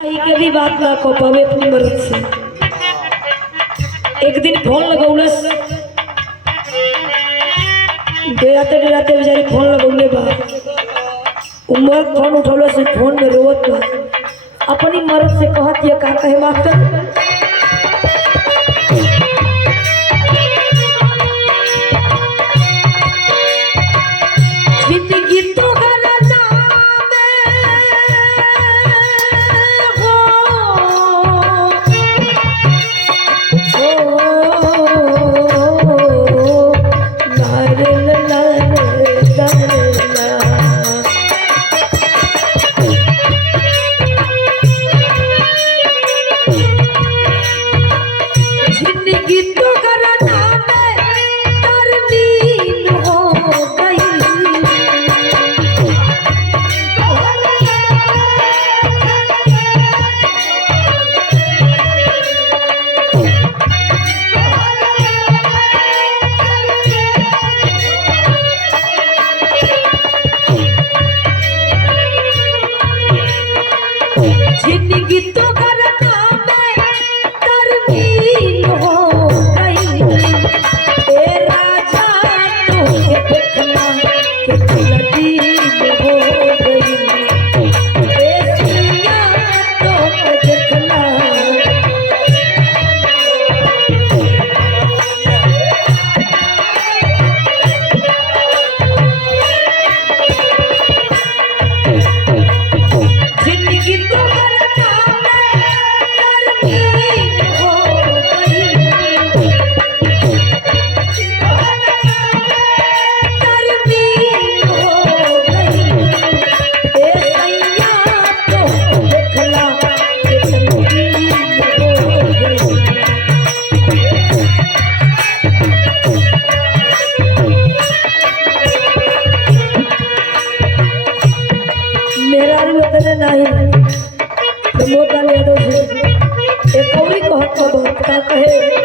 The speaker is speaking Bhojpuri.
कभी बात ना को पावे अपनी मर्द से। एक दिन फोन लगौलस, डराते डराते बेचारी फोन लगौले बा। मर्द फोन उठौलस, फोन में रोवत बा, अपनी मर्द से कहत ये का कहे मास्टर नहीं, तो मोटा ले दो एक कौड़ी कहत का बहुत का कहे।